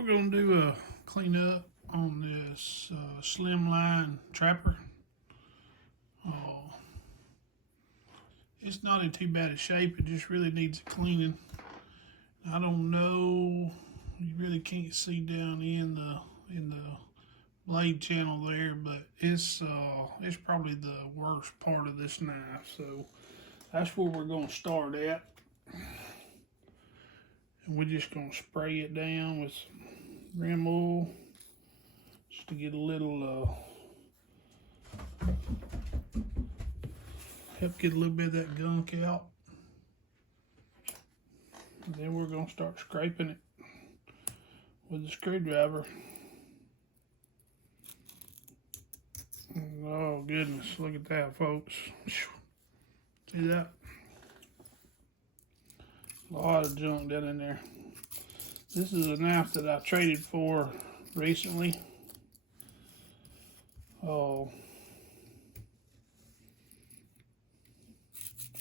we're going to do a cleanup on this slimline trapper. It's not in too bad a shape. It just really needs a cleaning. I don't know. You really can't see down in the blade channel there, but it's probably the worst part of this knife. So that's where we're going to start at. And we're just going to spray it down with rim oil just to get a little help get a little bit of that gunk out. And then we're going to start scraping it with the screwdriver. Oh goodness, look at that, folks. See that? A lot of junk down in there. This is a knife that I traded for recently.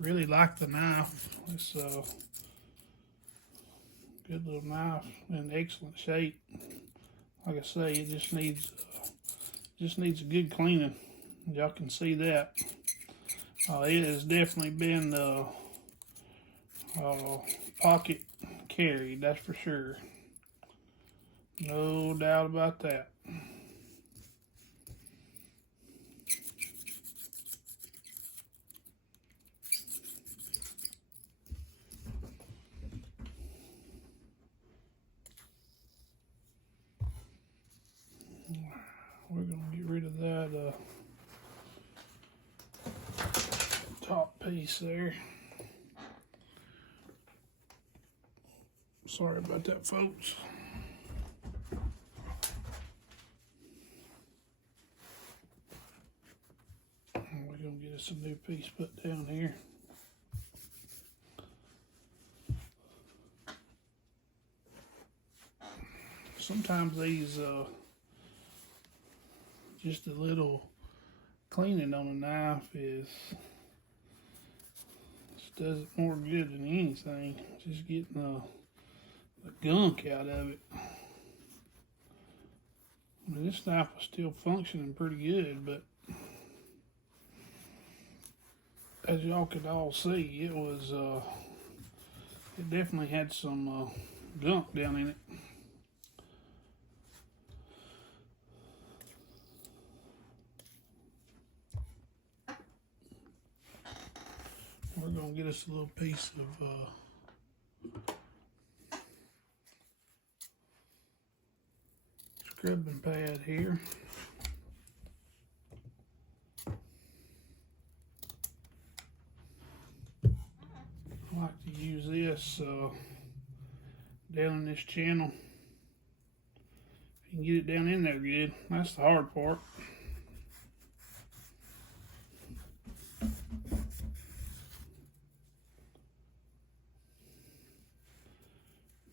Really like the knife. It's a good little knife in excellent shape. Like I say, it just needs a good cleaning. Y'all can see that. It has definitely been pocket carried, that's for sure. No doubt about that. We're going to get rid of that top piece there. Sorry about that, folks. We're going to get us a new piece put down here. Sometimes these just a little cleaning on a knife does it more good than anything. Just getting the gunk out of it. I mean, this knife was still functioning pretty good, but as y'all could all see, it definitely had some gunk down in it. We're going to get us a little piece of scrubbing pad here. I like to use this down in this channel. If you can get it down in there good, that's the hard part.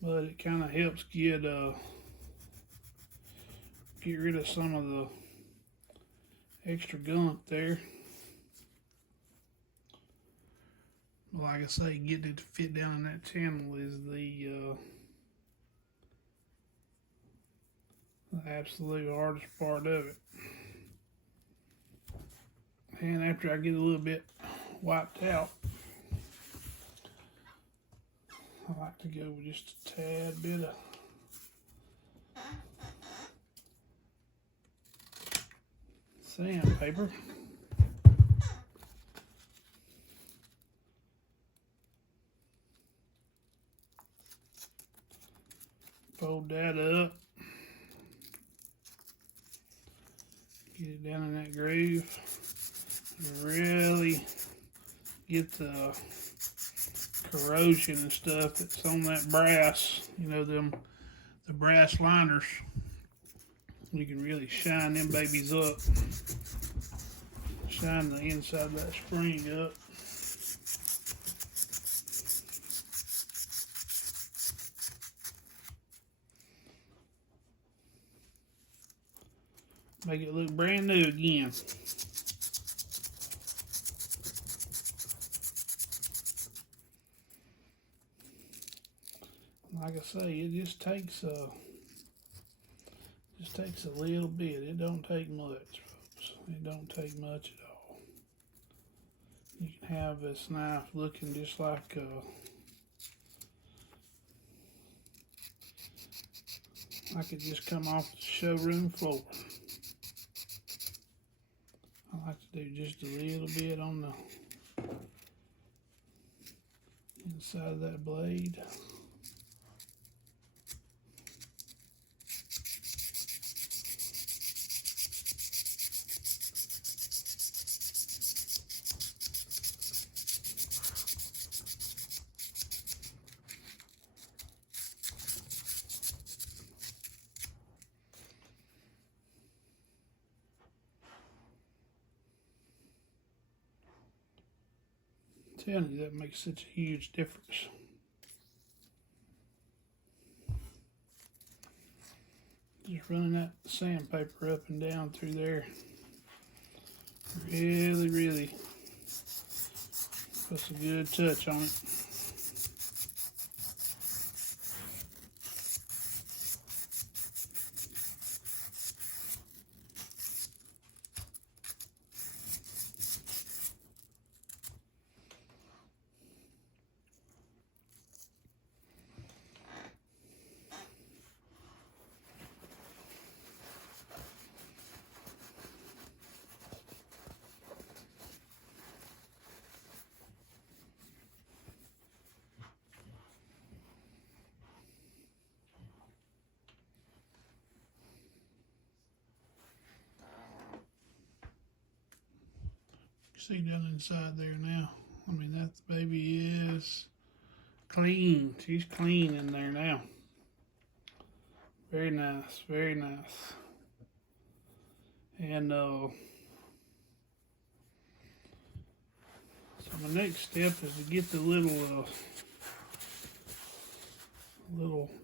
But it kind of helps get rid of some of the extra gunk there. Like I say, getting it to fit down in that channel is the absolute hardest part of it. And after I get a little bit wiped out, I like to go with just a tad bit of sandpaper. Fold that up. Get it down in that groove. Really get the corrosion and stuff that's on that brass, you know, the brass liners. You can really shine them babies up. Shine the inside of that spring up. Make it look brand new again. Like I say, it just takes takes a little bit. It don't take much, folks. It don't take much at all. You can have this knife looking just like it just come off the showroom floor. I like to do just a little bit on the inside of that blade. I'm telling you, that makes such a huge difference. Just running that sandpaper up and down through there really puts a good touch on it. See down inside there now. I mean, that baby is clean. She's clean in there now. Very nice, very nice. And so my next step is to get the little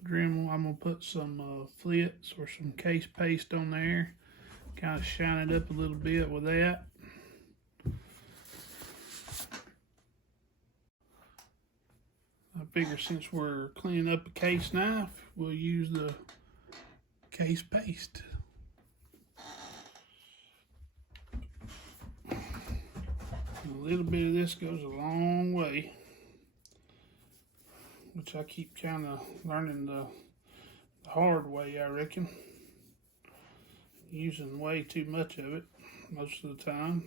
Dremel. I'm gonna put some flits or some case paste on there. Kind of shine it up a little bit with that. I figure since we're cleaning up a case knife, we'll use the case paste. A little bit of this goes a long way, which I keep kind of learning the hard way, I reckon. Using way too much of it most of the time.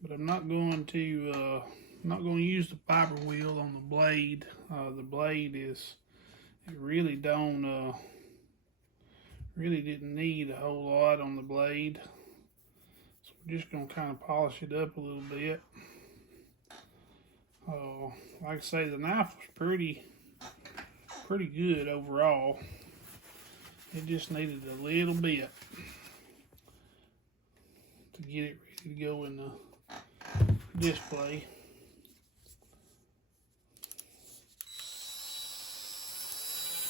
But I'm not going to use the fiber wheel on the blade. The blade really didn't need a whole lot on the blade. So we're just gonna kind of polish it up a little bit. Like I say, the knife was pretty good overall. It just needed a little bit to get it ready to go in the display.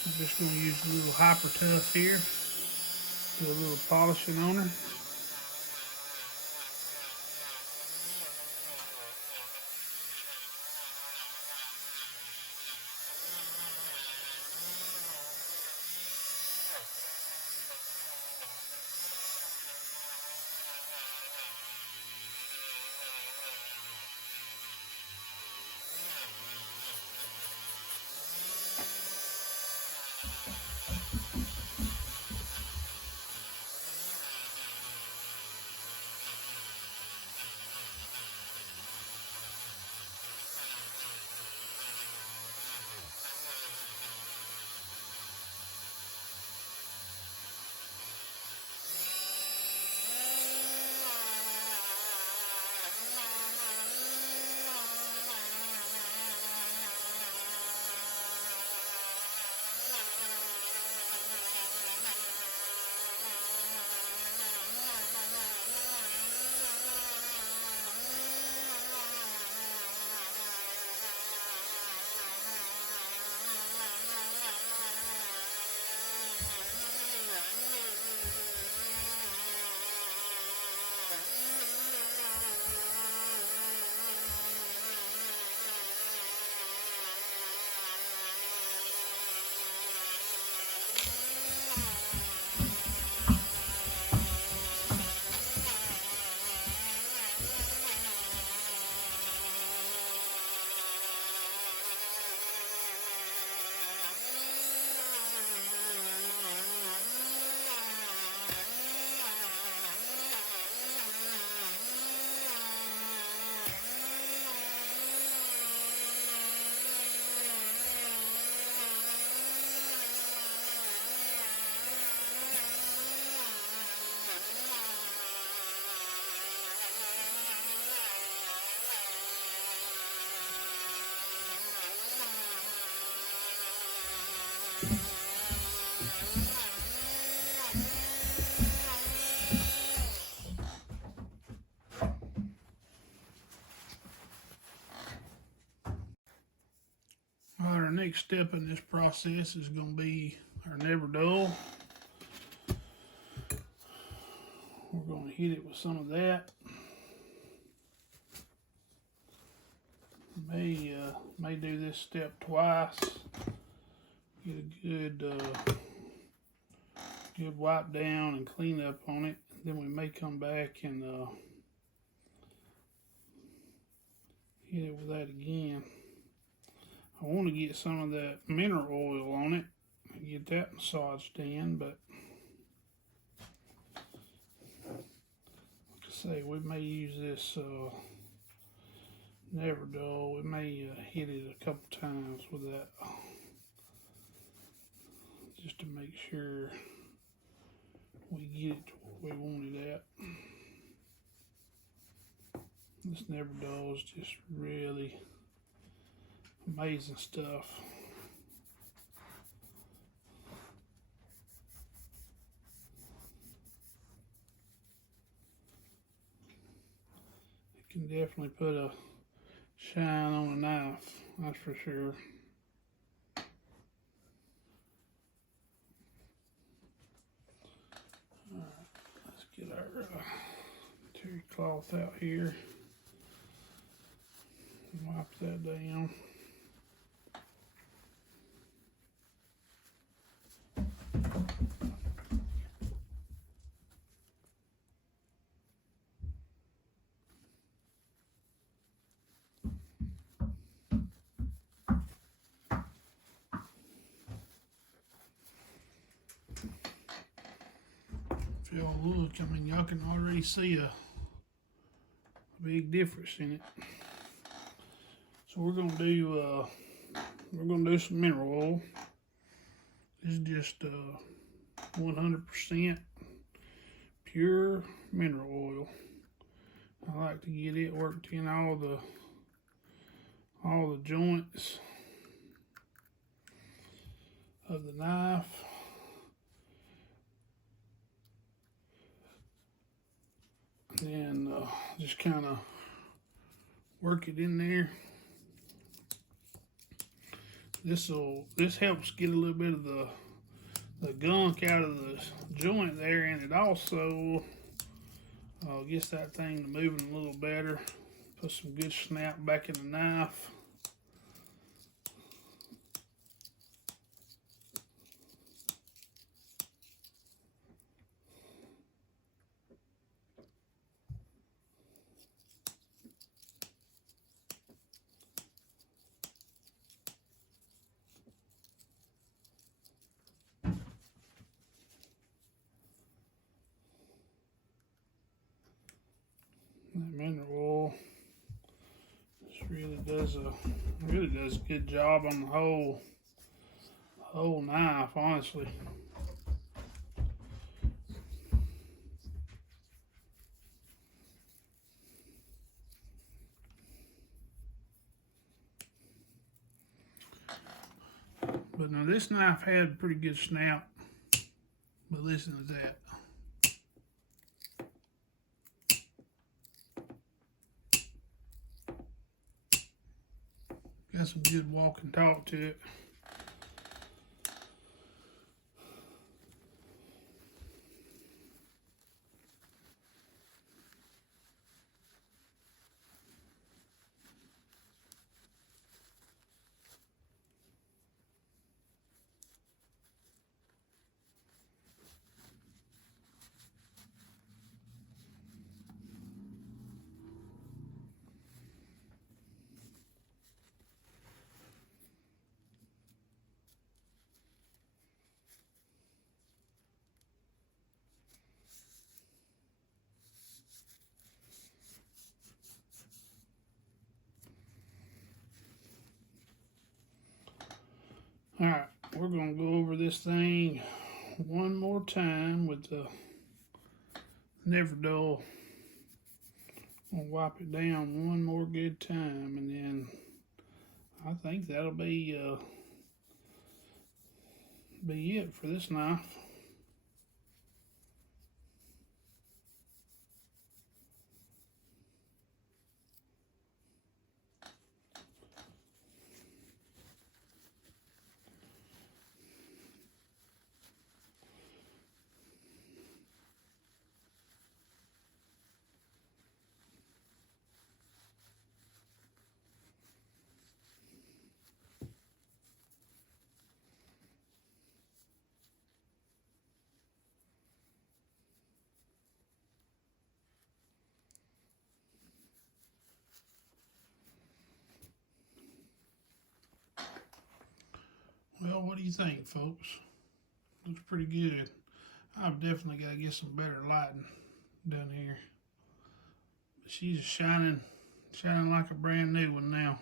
I'm just going to use a little Hyper Tough here. Do a little polishing on her. Alright, our next step in this process is going to be our never dull. We're going to hit it with some of that. May do this step twice. Get a good wipe down and clean up on it. Then we may come back and hit it with that again. I want to get some of that mineral oil on it and get that massaged in, but like I say, we may use this never dull. We may hit it a couple times with that just to make sure we get it to where we want it at. This never dull is just really amazing stuff. It can definitely put a shine on a knife, that's for sure. Alright, let's get our terry cloth out here and wipe that down. If y'all look, I mean, y'all can already see a big difference in it. So we're gonna do some mineral oil. This is just 100% pure mineral oil. I like to get it worked in all the joints of the knife. And just kind of work it in there. This helps get a little bit of the gunk out of the joint there, and it also gets that thing to moving a little better. Put some good snap back in the knife. That mineral oil just really does a good job on the whole knife, honestly. But now this knife had pretty good snap, but listen to that. Got some good walk and talk to it. Alright, we're going to go over this thing one more time with the never dull. We'll wipe it down one more good time, and then I think that'll be be it for this knife. Well, what do you think, folks? Looks pretty good. I've definitely got to get some better lighting down here. She's shining like a brand new one now.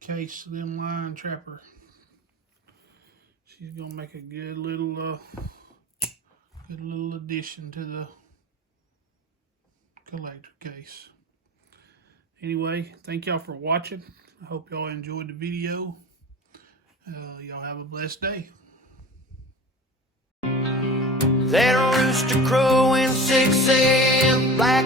Case them line trapper. She's gonna make a good little addition to the collector case. Anyway, thank y'all for watching. I hope y'all enjoyed the video. Y'all have a blessed day. That rooster crowing 6 a.m. Black